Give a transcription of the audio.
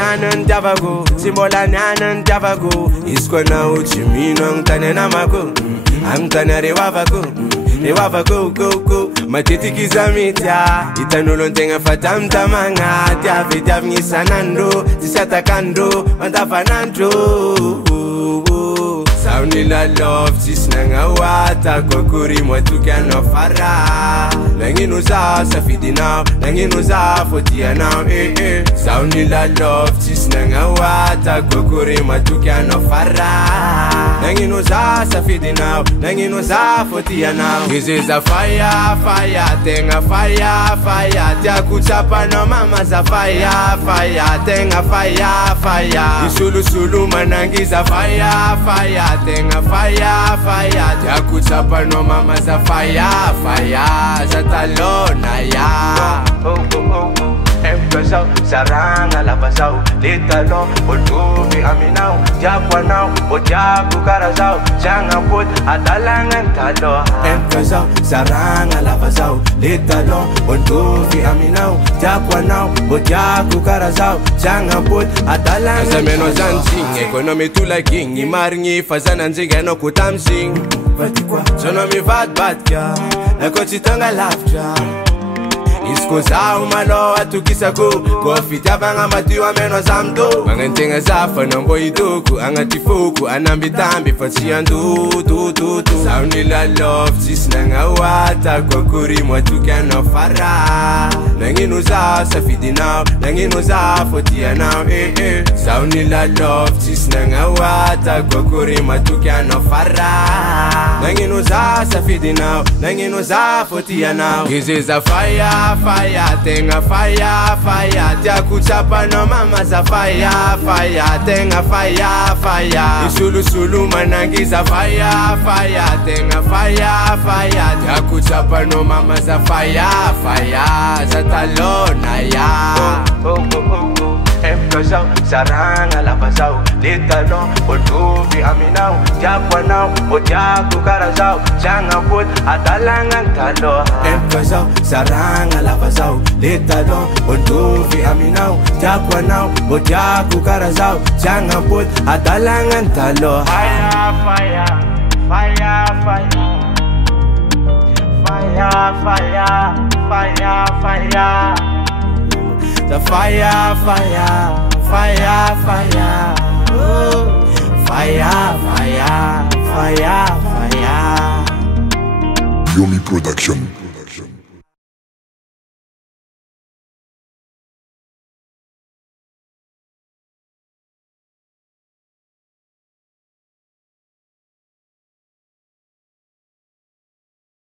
nyanan javago, simbola nyanan javago. Isko na uchimino ang tanan amako, ang tanan rewavago. Ewafa go go go, matiti kizamitia. Itanulon tenga fatam tamanga. Tiavi tiavi sanando, tisatakando, mantafanando. Sounding la love, sis nangawata. Kokuri mwatuka no fara. Nanginuza safidi now, nanginuza fotia now. Sounding la love, sis nangawata. Kokuri mwatuka no fara. Nanginuza safidi now, nanginuza fotia now. This is a fire, fire, tenga fire, fire. Tia kuchapa no mama za fire, fire, tenga fire, fire. Isulu sulu manangiza fire, fire. Tenga fire, fire. Tia kuchapa no mama za fire, fire. Zatalona ya. Oh oh oh oh. Empezau, saranga lavazau. Litalo, otuvi aminau. Jakwa now, ojaku karazau. Janga put, atalangan talo. Empezau, saranga lavazau. Litalo, otuvi aminau. Jakwa now, ojaku karazau. Janga put, atalangan talo. Zameno zanzing, economy to like king. Imaringi fazananzing, eno kutamsing. Vatikwa, sono mi vat batka. Eko chitanga lafja. Isko zao malo atukisako. Kofi tabanga matiwa meno zamdo. Mangantenga zafa nambo idoku. Angatifoku anambitambi fatsiandu. Soundi la love sis nangawata. Kokuri mwatuka no fara. Nanginuza safidi now, nanginuza fotia now. Soundi la love sis nangawata. Kokuri mwatuka no fara. Nanginuza safidi now, nanginuza fotia now. This is a fire, fire, tenga fire, fire. Tia kuchapa no mama za fire, fire. Tenga fire, fire. Isulu sulu manangiza fire, fire. Tenga fire, fire. Tia kuchapa no mama za fire, fire. Zatalona ya. Oh oh oh oh. Empezau, saranga lavazau. Litalo, otuvi aminau. Jakwa now, ojaku karazau. Janga put, atalangan talo. Empezau, saranga lavazau. Litalo, otuvi aminau. Jakwa now, ojaku karazau. Janga put, atalangan talo. Fire, fire, fire, fire. Fire, fire, fire, fire. The fire, fire, fire, fire. Oh, fire, fire, fire, fire. Yomi Production.